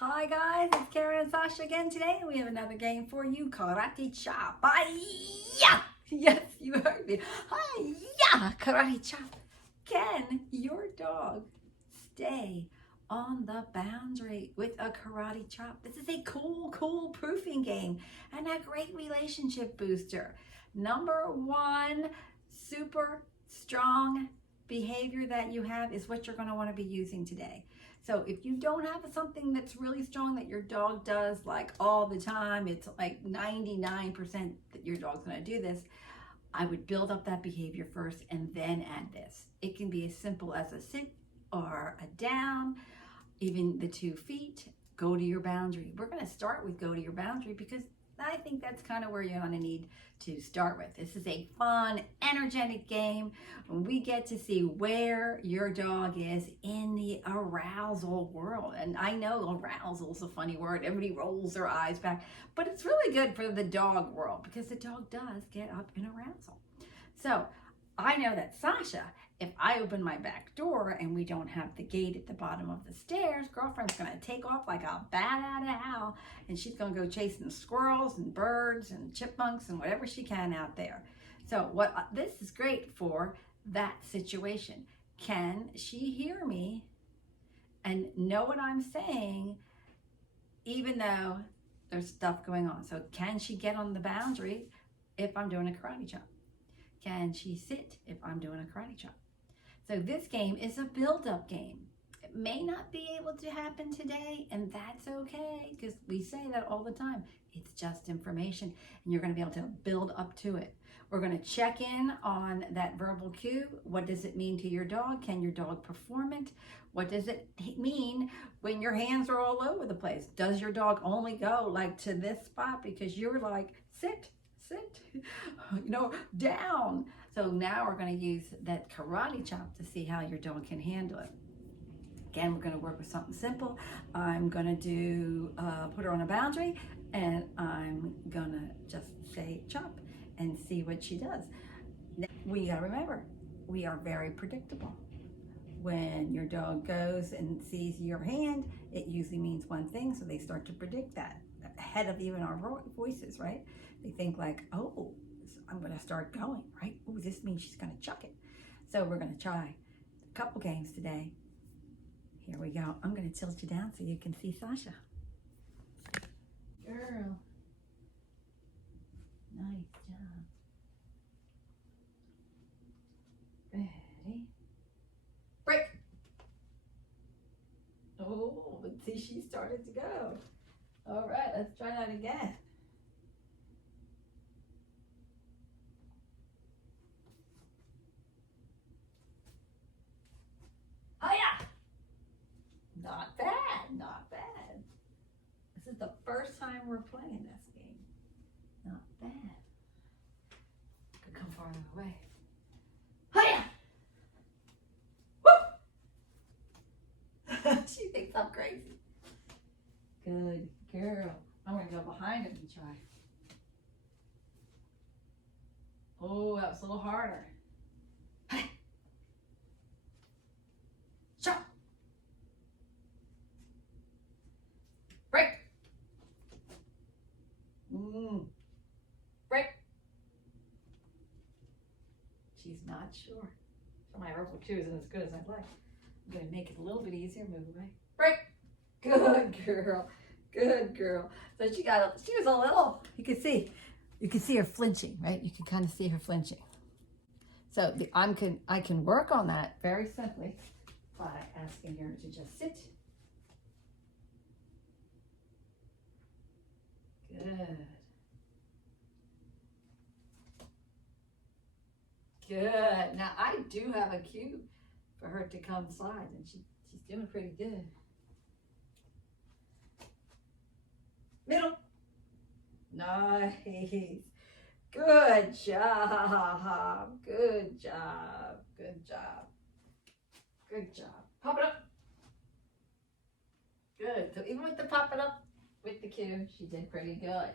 Hi guys, it's Karen and Sasha again today. We have another game for you, Karate Chop. Hi-ya! Yes, you heard me. Hi-ya! Karate Chop. Can your dog stay on the boundary with a karate chop? This is a cool proofing game and a great relationship booster. Number one, super strong behavior that you have is what you're going to want to be using today. So if you don't have something that's really strong that your dog does like all the time, it's like 99% that your dog's going to do this, I would build up that behavior first and then add this. It can be as simple as a sit or a down, even the 2 feet. Go to your boundary. We're going to start with go to your boundary because I think that's kind of where you're going to need to start with. This is a fun, energetic game. We get to see where your dog is in the arousal world. And I know arousal is a funny word. Everybody rolls their eyes back, but it's really good for the dog world because the dog does get up in arousal. So I know that Sasha, if I open my back door and we don't have the gate at the bottom of the stairs, girlfriend's going to take off like a bat out of hell, and she's going to go chasing squirrels and birds and chipmunks and whatever she can out there. So this is great for that situation. Can she hear me and know what I'm saying even though there's stuff going on? So can she get on the boundary if I'm doing a karate chop? Can she sit if I'm doing a karate chop? So this game is a build-up game. It may not be able to happen today, and that's okay, because we say that all the time. It's just information, and you're going to be able to build up to it. We're going to check in on that verbal cue. What does it mean to your dog? Can your dog perform it? What does it mean when your hands are all over the place? Does your dog only go like to this spot because you're like, sit, down. So now we're going to use that karate chop to see how your dog can handle it. Again, we're going to work with something simple. I'm going to do put her on a boundary, and I'm going to just say chop and see what she does. Now, we got to remember, we are very predictable. When your dog goes and sees your hand, it usually means one thing, so they start to predict that ahead of even our voices, right? They think like, oh, I'm going to start going, right? Oh, this means she's going to chuck it. So we're going to try a couple games today. Here we go. I'm going to tilt you down so you can see Sasha. Girl. Nice job. Ready? Break. Oh, let's see, she started to go. All right, let's try that again. Oh yeah. Not bad, not bad. This is the first time we're playing this game. Not bad. Could come farther away. Hiya! Woo! She thinks I'm crazy. Good girl. I'm gonna go behind him and try. Oh, that was a little harder. Hey! Shot! Break! Break! She's not sure. So my verbal cue isn't as good as I'd like. I'm gonna make it a little bit easier. Move away. Break! Good girl. Good girl. So she was a little, you can see her flinching, right? You can kind of see her flinching. So I can work on that very simply by asking her to just sit. Good. Good. Now I do have a cue for her to come slide, and she's doing pretty good. Middle. Nice. Good job. Good job. Good job. Good job. Pop it up. Good. So even with the pop it up with the cue, she did pretty good.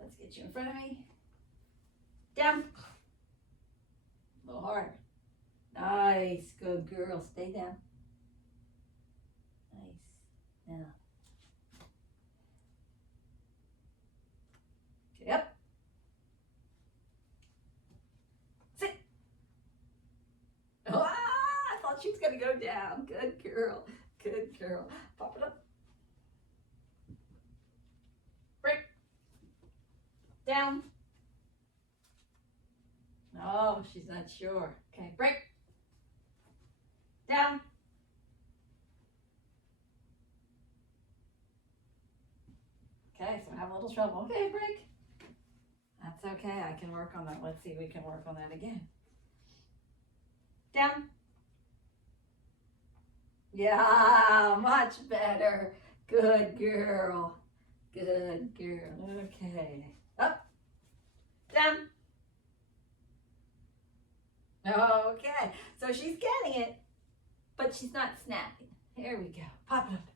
Let's get you in front of me. Down. A little harder. Nice. Good girl. Stay down. Yeah. Yep. Sit. Oh, I thought she was going to go down. Good girl. Good girl. Pop it up. Break. Down. Oh, she's not sure. Okay, break. Down. Okay, so I have a little trouble. Okay, break. That's okay. I can work on that. Let's see if we can work on that again. Down. Yeah, much better. Good girl. Good girl. Okay. Up. Down. Okay. So she's getting it, but she's not snapping. Here we go. Pop it up.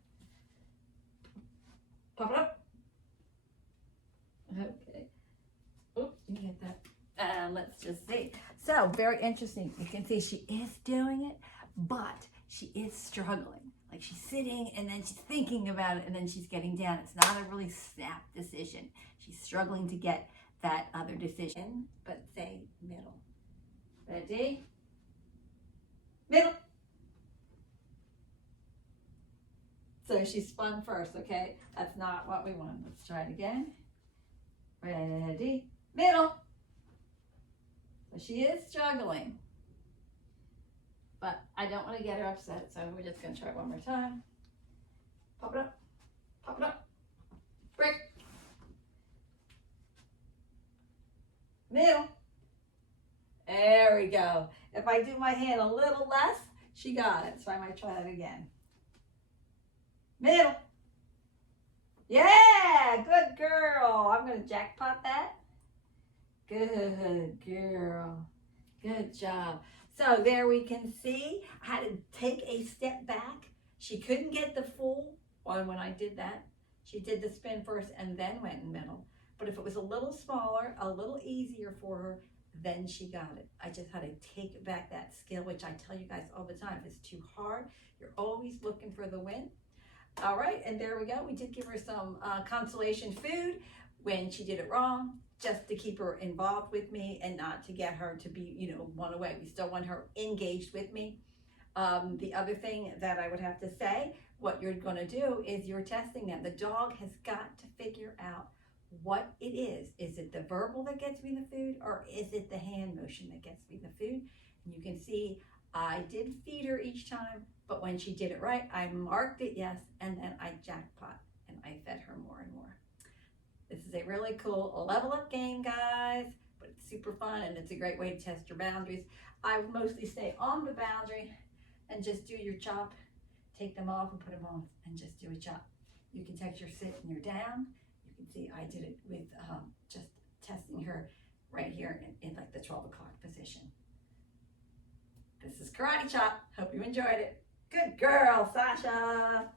Pop it up. Okay. Oops, you get that. Let's just see. So very interesting. You can see she is doing it, but she is struggling. Like she's sitting and then she's thinking about it and then she's getting down. It's not a really snap decision. She's struggling to get that other decision, but say middle. Ready? Middle. So she spun first, okay? That's not what we want. Let's try it again. Ready? Middle. So she is struggling. But I don't want to get her upset, so we're just going to try it one more time. Pop it up. Pop it up. Break. Middle. There we go. If I do my hand a little less, she got it. So I might try that again. Middle. Yeah, good girl. I'm going to jackpot that. Good girl. Good job. So there we can see I had to take a step back. She couldn't get the full one when I did that. She did the spin first and then went in middle. But if it was a little smaller, a little easier for her, then she got it. I just had to take back that skill, which I tell you guys all the time. If it's too hard, you're always looking for the win. All right, and there we go. We did give her some consolation food when she did it wrong, just to keep her involved with me and not to get her to be, one away. We still want her engaged with me. The other thing that I would have to say, what you're going to do is you're testing them. The dog has got to figure out what it is. Is it the verbal that gets me the food, or is it the hand motion that gets me the food? And you can see I did feed her each time, but when she did it right, I marked it yes, and then I jackpot and I fed her more and more. This is a really cool level up game, guys, but it's super fun and it's a great way to test your boundaries. I would mostly stay on the boundary and just do your chop, take them off and put them on and just do a chop. You can test your sit and your down. You can see I did it with just testing her right here in like the 12 o'clock position. This is Karate Chop. Hope you enjoyed it. Good girl, Sasha.